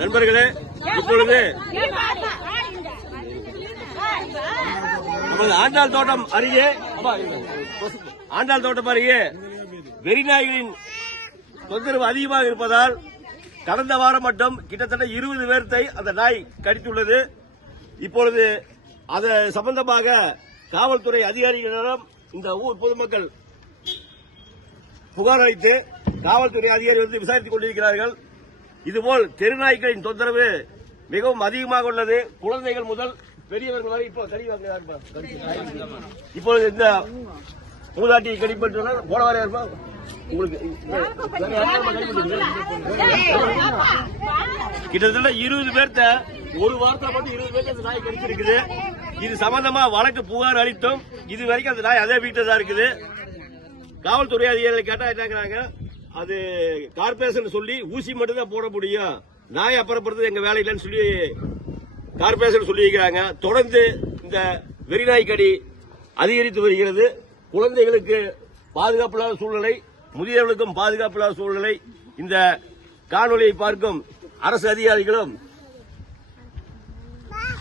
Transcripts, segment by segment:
நண்பர்களே, இப்பொழுது ஆண்டாள் தோட்டம் அருகே வெறிநாய்களின் தொந்தரவு அதிகமாக இருப்பதால் கடந்த வாரம் மட்டும் கிட்டத்தட்ட 20 பேர்த்தை அந்த நாய் கடித்துள்ளது. இப்பொழுது அது சம்பந்தமாக காவல்துறை அதிகாரிகளிடம் இந்த ஊர் பொதுமக்கள் புகார் அளித்து காவல்துறை அதிகாரி வந்து விசாரித்துக் கொண்டிருக்கிறார்கள். இதுபோல் தெருநாய்களின் தொந்தரவு மிகவும் அதிகமாக உள்ளது. குழந்தைகள் முதல் பெரியவர்கள் வரை இப்பொழுது இந்த மூதாட்டியை கடிப்பட்டு போன வாரம் இருப்பா உங்களுக்கு கிட்டத்தட்ட 20 பேர்த்த ஒரு வாரத்தில் மட்டும் 20 பேர்த்த அந்த நாய் கடிச்சிருக்குது. இது சம்பந்தமா வழக்கு புகார் அளித்தோம். இது வரைக்கும் அந்த நாய் அதே வீட்டில் தான் இருக்குது. காவல்துறை அதிகாரிகளை கேட்டா என்னங்கிறாங்க, அது கார்பரேஷன் சொல்லி ஊசி மட்டும் தான் போட முடியும், நாய் அப்புறப்படுறது எங்க வேலை இல்லைன்னு சொல்லி கார்பரேஷன் சொல்லியிருக்கிறாங்க. தொடர்ந்து இந்த வெறிநாய் கடி அதிகரித்து வருகிறது. குழந்தைகளுக்கு பாதுகாப்பில்லாத சூழ்நிலை, முதியவர்களுக்கும் பாதுகாப்பில்லாத சூழ்நிலை. இந்த காணொலியை பார்க்கும் அரசு அதிகாரிகளும்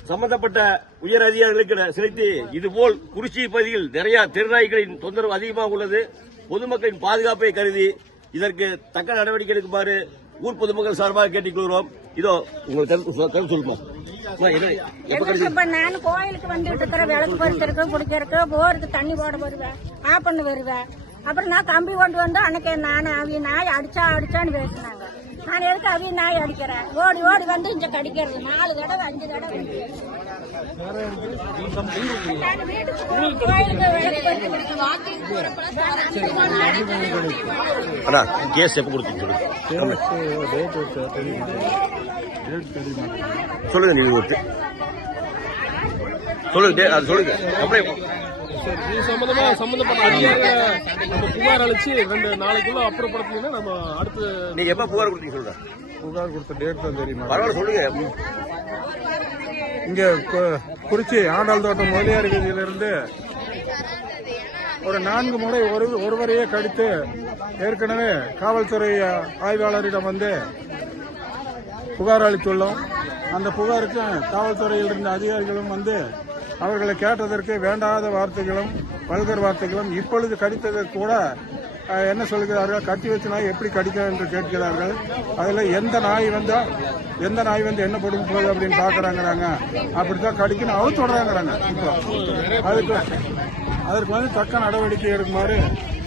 சம்பந்தப்பட்ட உயர் அதிகாரிகளுக்கு செலுத்தி இதுபோல் குறிச்சி பகுதியில் நிறைய தெருநாய்களின் தொந்தரவு அதிகமாக உள்ளது. பொதுமக்களின் பாதுகாப்பை கருதி இதற்கு தக்க நடவடிக்கை எடுக்குமாறு ஊர் பொதுமக்கள் சார்பாக கேட்டுக்கொள்கிறோம். இதோ உங்களுக்கு சொல்லுமா. நான் கோயிலுக்கு வந்துட்டு இருக்கிற விளக்கு பறிக்கிறதுக்கு குடிக்கிறதுக்கு போருக்கு தண்ணி போட வருவேன், ஆஃப் பண்ண வருவேன். அப்புறம் நான் கம்பி கொண்டு வந்து அன்னைக்கு நான் அவிய நாய் அடிச்சான்னு பேசினாங்க. நான் எதுக்கு அவிய நாய் அடிக்கிறேன், ஓடி ஓடி வந்து இங்க கடிக்கிறது 4 தடவை 5 தடவை. கேஸ் எப்ப கொடுத்தீங்க சொல்லுங்க. நீங்க சொல்லுங்க, அது சொல்லுங்க. இது சம்பந்தப்பட்ட அதிகாரிகளை நம்ம புகார் அளிச்சு 2 நாளைக்குள்ள அப்புறப்படுத்தீங்கன்னா நம்ம அடுத்து. நீங்க எப்ப புகார் கொடுத்தீங்க சொல்லுங்க. புகார் கொடுத்த டேட் தான் தெரியுமா? பரவாயில்ல சொல்லுங்க. இங்க குறிச்சி ஆண்டாள் தோட்டம் முதலியார் வீதியிலிருந்து ஒரு 4 முறை ஒருவரையே கடித்து ஏற்கனவே காவல்துறை ஆய்வாளரிடம் வந்து புகார் அளித்துள்ளோம். அந்த புகாருக்கு காவல்துறையில் இருந்த அதிகாரிகளும் வந்து அவர்களை கேட்டதற்கு வேண்டாத வார்த்தைகளும் வல்கர் வார்த்தைகளும், இப்பொழுது கடித்ததற்கு கூட என்ன சொல்கிறார்கள், கட்டி வச்ச நாய் எப்படி கடிக்க என்று கேட்கிறார்கள். அதில் எந்த நாய் வந்து என்ன கொடுக்க போகுது அப்படின்னு பாக்குறாங்கிறாங்க. அப்படித்தான் கடிக்கணும் அவங்க சொல்றாங்கிறாங்க. இப்போ அதற்கு வந்து தக்க நடவடிக்கை எடுக்குமாறு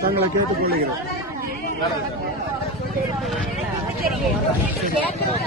தங்களை கேட்டுக்கொள்கிறேன்.